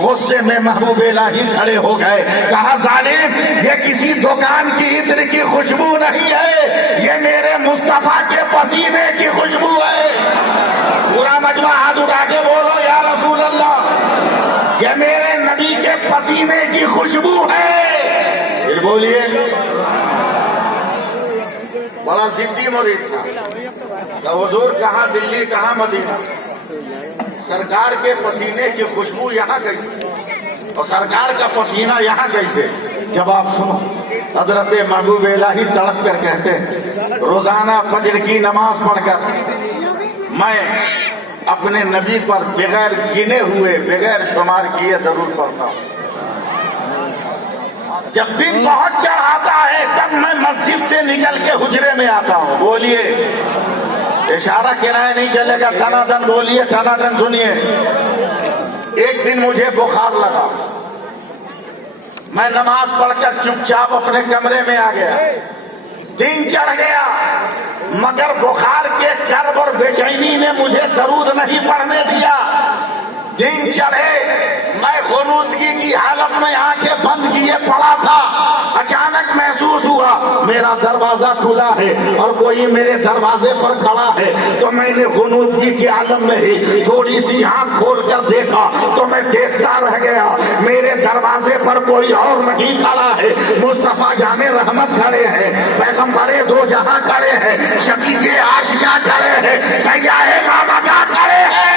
غصے میں محبوب الہی کھڑے ہو گئے. کہا ظالم یہ کسی دکان کی عطر کی خوشبو نہیں ہے, یہ میرے مصطفیٰ کے پسینے کی خوشبو ہے. پورا مجمع ہاتھ اٹھا کے بولو یا رسول اللہ, یہ میرے نبی کے پسینے کی خوشبو ہے. پھر بولیے. بڑا ضدی مرید تھا کہ حضور کہاں دلی کہاں مدینہ, سرکار کے پسینے کی خوشبو یہاں گئی اور سرکار کا پسینہ یہاں کیسے؟ جواب سنو. حضرت محبوب الہی تڑپ کر کہتے ہیں روزانہ فجر کی نماز پڑھ کر میں اپنے نبی پر بغیر گنے ہوئے بغیر شمار کیے درود پڑھتا ہوں. جب دن بہت چڑھ آتا ہے تب میں مسجد سے نکل کے حجرے میں آتا ہوں. بولیے, اشارہ کرائے نہیں چلے گا, ٹنا ٹن بولیے, ٹنا ٹن سنیے. ایک دن مجھے بخار لگا, میں نماز پڑھ کر چپ چاپ اپنے کمرے میں آ گیا. دن چڑھ گیا مگر بخار کے کرب اور بے چینی نے مجھے درود نہیں پڑھنے دیا. دن چڑھے میں غنودگی کی حالت میں آنکھیں بند کیے پڑا تھا. اچانک محسوس ہوا میرا دروازہ کھلا ہے اور کوئی میرے دروازے پر کھڑا ہے. تو میں نے غنودگی کے عالم میں ہی تھوڑی سی آنکھ کھول کر دیکھا تو میں دیکھتا رہ گیا میرے دروازے پر کوئی اور نہیں کھڑا ہے, مصطفیٰ جان رحمت کھڑے ہیں, پیغمبر دو جہاں کھڑے ہیں, شفیع عاشقاں کھڑے ہیں, سیاح لامکاں کھڑے ہیں.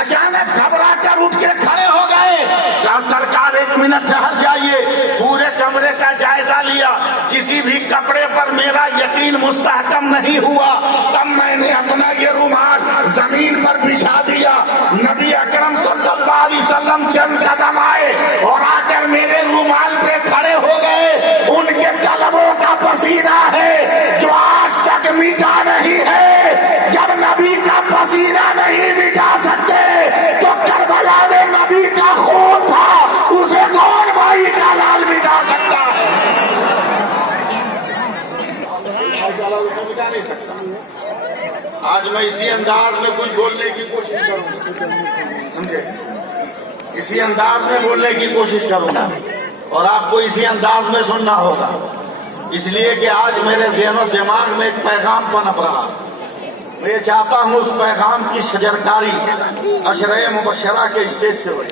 اچانک گھبرا کر اٹھ کے کھڑے ہو گئے. کہا سرکار ایک منٹ ٹھہر جائیے. پورے کمرے کا جائزہ لیا, کسی بھی کپڑے پر میرا یقین مستحکم نہیں ہوا. تب میں نے اپنا یہ رومال زمین پر بچھا دیا. نبی اکرم صلی اللہ علیہ وسلم چند قدم آئے اور آ کر میرے رومال پہ کھڑے ہو گئے. ان کے قلبوں کا پسینہ ہے جو آج تک مٹا نہیں ہے. جب نبی کا پسینہ نہیں مٹا سکتے تو کربلا میں نبی کا خون تھا, اسے کون بھائی کا لال مٹا سکتا ہے؟ آج میں اسی انداز میں کچھ بولنے کی کوشش کروں گا, سمجھے, اسی انداز میں بولنے کی کوشش کروں گا اور آپ کو اسی انداز میں سننا ہوگا. اس لیے کہ آج میرے ذہن و دماغ میں ایک پیغام پنپ رہا. میں چاہتا ہوں اس پیغام کی شجرکاری عشرہ مبشرہ کے اسٹیج سے ہوئے.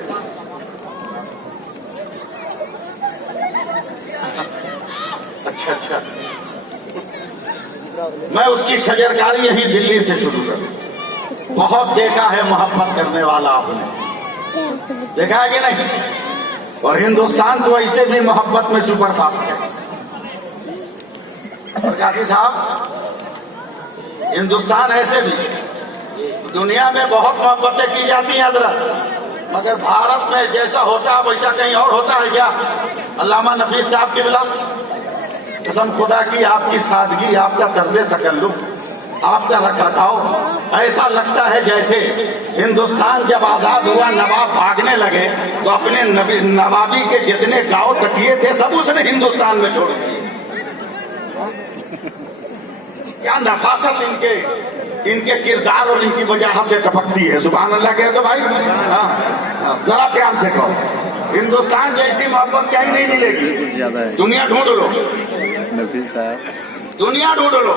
اچھا میں اس کی شجرکاری یہی دلی سے شروع کروں. بہت دیکھا ہے محبت کرنے والا آپ نے, دیکھا ہے کہ نہیں؟ اور ہندوستان تو ایسے بھی محبت میں سپر فاسٹ ہے. اور قاضی صاحب ہندوستان ایسے بھی دنیا میں بہت محبتیں کی جاتی ہیں حضرت, مگر بھارت میں جیسا ہوتا ہے ویسا کہیں اور ہوتا ہے کیا؟ علامہ نفیس صاحب کی بلا قسم خدا کی, آپ کی سادگی, آپ کا طرز تکلف, آپ کا رکھ رکھاؤ ایسا لگتا ہے جیسے ہندوستان جب آزاد ہوا نواب بھاگنے لگے تو اپنے نوابی کے جتنے گاؤں تکیے تھے سب اس نے ہندوستان میں چھوڑ دیے. کیا نفاست ان کے کردار اور ان کی وجہ سے ٹپکتی ہے. سبحان اللہ کہہ دو بھائی, ذرا پیار سے کہو. ہندوستان جیسی محبت کہیں نہیں ملے گی. دنیا ڈھونڈ لو, دنیا ڈھونڈ لو.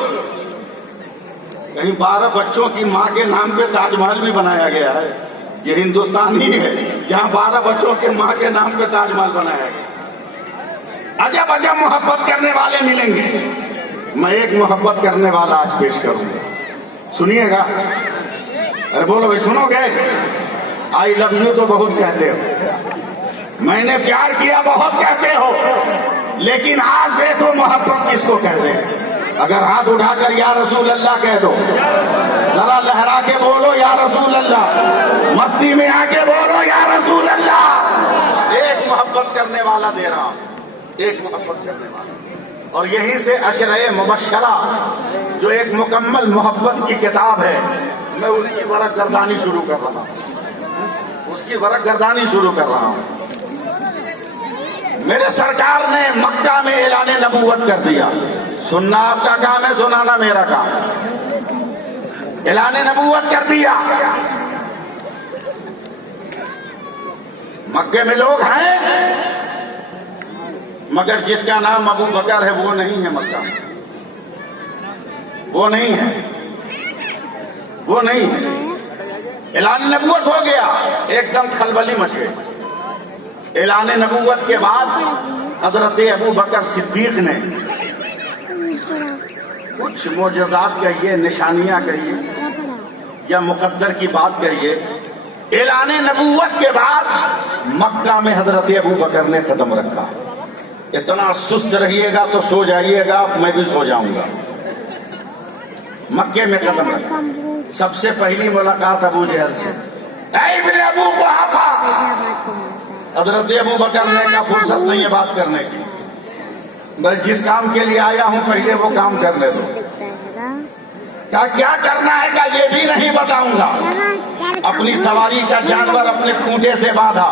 کہیں 12 بچوں کی ماں کے نام پہ تاج محل بھی بنایا گیا ہے. یہ ہندوستان ہی ہے جہاں 12 بچوں کے ماں کے نام پہ تاج محل بنایا گیا. عجب عجب محبت کرنے والے ملیں گے. میں ایک محبت کرنے والا آج پیش کروں گا, سنیے گا. ارے بولو بھائی, سنو گے؟ آئی لو یو تو بہت کہتے ہو, میں نے پیار کیا بہت کہتے ہو, لیکن آج دیکھو محبت کس کو کہتے ہیں. اگر ہاتھ اٹھا کر یا رسول اللہ کہہ دو, ذرا لہرا کے بولو یا رسول اللہ, مستی میں آ کے بولو یا رسول اللہ. ایک محبت کرنے والا دے رہا ہوں, ایک محبت کرنے والا. اور یہیں سے عشرہ مبشرہ جو ایک مکمل محبت کی کتاب ہے, میں اس کی ورق گردانی شروع کر رہا ہوں, اس کی ورق گردانی شروع کر رہا ہوں. میرے سرکار نے مکہ میں اعلان نبوت کر دیا. سننا آپ کا کام ہے, سنانا میرا کام. اعلان نبوت کر دیا. مکے میں لوگ ہیں مگر جس کا نام ابو بکر ہے وہ نہیں ہے مکہ میں. وہ نہیں ہے, وہ نہیں ہے. اعلان نبوت ہو گیا, ایک دم کھلبلی مچ گئی. اعلان نبوت کے بعد حضرت ابو بکر صدیق نے کچھ معجزات کہیے, نشانیاں کہیے یا مقدر کی بات کہیے, اعلان نبوت کے بعد مکہ میں حضرت ابو بکر نے قدم رکھا. اتنا سست رہیے گا تو سو جائیے گا, میں بھی سو جاؤں گا. مکے میں قدم رکھا. سب سے پہلی ملاقات ابو جہل سے. اے ابن ابو قحافہ, حضرت ابو بکر نے کہا فرصت نہیں ہے بات کرنے کی, بس جس کام کے لیے آیا ہوں پہلے وہ کام کرنے دو. کہا کیا کرنا ہے, کہا یہ بھی نہیں بتاؤں گا. اپنی سواری کا جانور اپنے کھونٹے سے باندھا,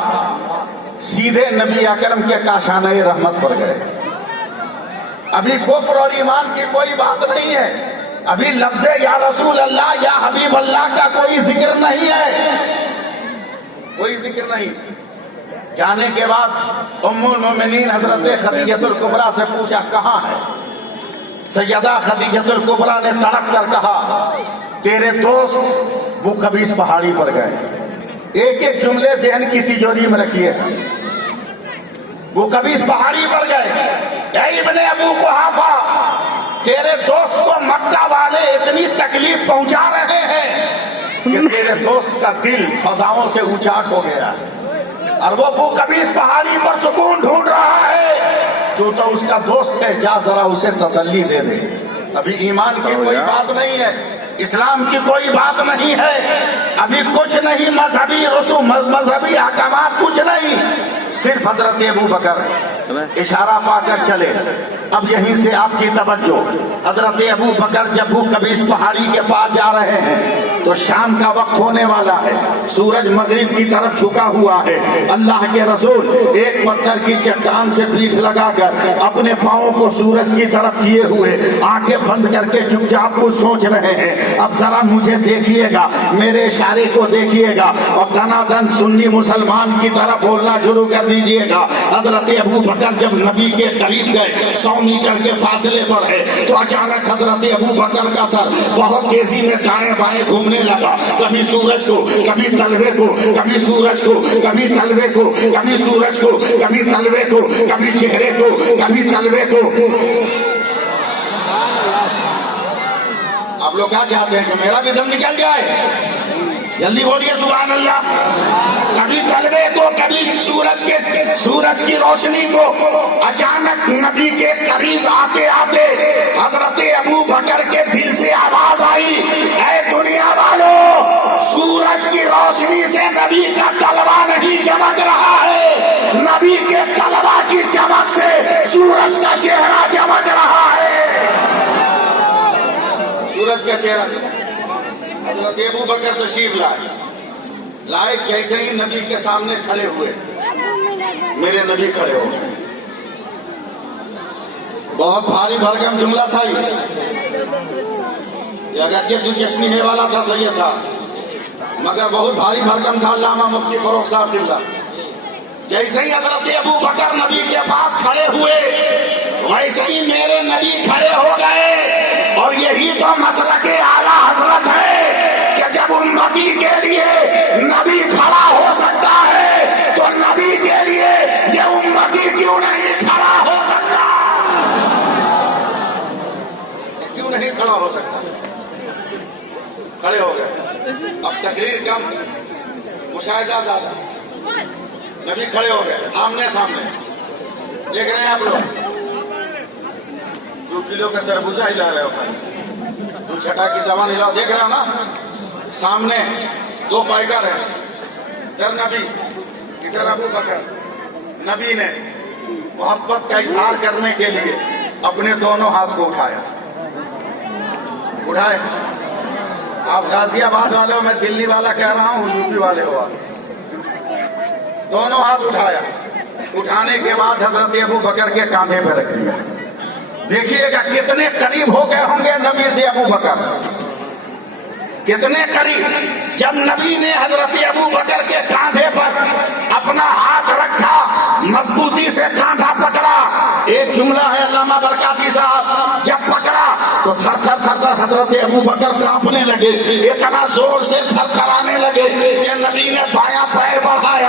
سیدھے نبی اکرم کے کاشانہ رحمت پر گئے. ابھی کفر اور ایمان کی کوئی بات نہیں ہے, ابھی لفظ یا رسول اللہ یا حبیب اللہ کا کوئی ذکر نہیں ہے, کوئی ذکر نہیں. جانے کے بعد ام المومنین حضرت خدیجہ الکبریٰ سے پوچھا کہاں ہے. سیدہ خدیجہ الکبریٰ نے تڑپ کر کہا تیرے دوست وہ قبیس پہاڑی پر گئے. ایک ایک جملے ذہن کی تجوری میں رکھیے گا. وہ قبیس پہاڑی پر گئے. اے ابن ابو قحافہ, تیرے دوست کو مکہ والے اتنی تکلیف پہنچا رہے ہیں کہ تیرے دوست کا دل فضاؤں سے اونچاٹ ہو گیا اور وہ قبیس پہاڑی پر سکون ڈھونڈ رہا ہے. تو اس کا دوست ہے, جا ذرا اسے تسلی دے دے. ابھی ایمان کی کوئی بات نہیں ہے, اسلام کی کوئی بات نہیں ہے, ابھی کچھ نہیں, مذہبی رسوم مذہبی احکامات کچھ نہیں, صرف حضرت ابو بکر اشارہ پا کر چلے. اب یہیں سے آپ کی توجہ, حضرت ابو بکر جب وہ قبیس پہاڑی کے پاس جا رہے ہیں تو شام کا وقت ہونے والا ہے, سورج مغرب کی طرف جھکا ہوا ہے. اللہ کے رسول ایک پتھر کی چٹان سے پیٹھ لگا کر اپنے پاؤں کو سورج کی طرف کیے ہوئے آنکھیں بند کر کے چپ چاپ کچھ سوچ رہے ہیں. اب ذرا مجھے دیکھیے گا, میرے اشارے کو دیکھیے گا اور دنا دن سنی مسلمان کی طرح بولنا شروع کر دیجیے گا. حضرت ابو بکر جب نبی کے قریب گئے, 100 میٹر کے فاصلے پر ہے, تو اچانک حضرت ابو بکر کا سر بہت تیزی میں دائیں بائیں گھومنے لگا. کبھی سورج کو, کبھی تلوے کو, کبھی سورج کو, کبھی تلوے کو, کبھی سورج کو, کبھی تلوے کو, کبھی چہرے کو, کبھی تلوے کو. آپ لوگ کیا چاہتے ہیں کہ میرا بھی دم نکل جائے؟ جلدی بولیے سبحان اللہ. کبھی تلوے کو, کبھی سورج کی روشنی کو. اچانک نبی کے قریب آتے آتے حضرت ابو بکر کے دل سے آواز آئی, اے دنیا والو, سورج کی روشنی سے نبی کا تلوا نہیں چمک رہا ہے, نبی کے تلوا کی چمک سے سورج کا چہرہ چمک رہا ہے. سورج کا چہرہ. حضرت ابو بکر تشریف لائے, جیسے ہی نبی کے سامنے کھڑے ہوئے, میرے نبی کھڑے ہو گئے. بہت بھاری بھرکم جملہ تھا یہ اگرچہ تو چشنی والا تھا سید صاحب, مگر بہت بھاری بھرکم تھا. علامہ مفتی فروخ صاحب قبلہ جیسے ہی حضرت ابو بکر نبی کے پاس کھڑے ہوئے, ویسے ہی میرے نبی کھڑے ہو گئے. اور یہی تو مسلک اعلیٰ حضرت ہے کہ جب امتی کے لیے نبی کھڑا ہو سکتا ہے تو نبی کے لیے یہ امتی کیوں نہیں کھڑا ہو سکتا؟ کیوں نہیں کھڑا ہو سکتا؟ کھڑے ہو گئے. اب تقریر کم, مشاہدہ زیادہ. نبی کھڑے ہو گئے آمنے سامنے. دیکھ رہے ہیں آپ لوگ, 2 کلو کا تربوزہ ہلا رہے ہو, 2 چھٹا کی زبان ہلا, دیکھ رہے ہو نا. سامنے 2 پائیگر ہیں, ادھر نبی, ادھر ابو بکر. نبی نے محبت کا اظہار کرنے کے لیے اپنے دونوں ہاتھ کو اٹھائے. آپ غازی آباد والے ہو, میں دلی والا کہہ رہا ہوں, یو پی والے ہو. دونوں ہاتھ اٹھایا, اٹھانے کے بعد حضرت ابو بکر کے کاندھے پہ رکھ دیا. دیکھیے گا کتنے قریب ہو گئے ہوں گے نبی سے ابو بکر, کتنے قریب. جب نبی نے حضرت ابو بکر کے کاندھے پر اپنا ہاتھ رکھا, مضبوطی سے کاندھا پکڑا. ایک جملہ ہے علامہ برکاتی صاحب, جب پکڑا تو تھر تھر تھر تھر حضرت ابو بکر کانپنے لگے, اتنا زور سے تھر تھرانے لگے کہ نبی نے بایاں پیر بڑھایا,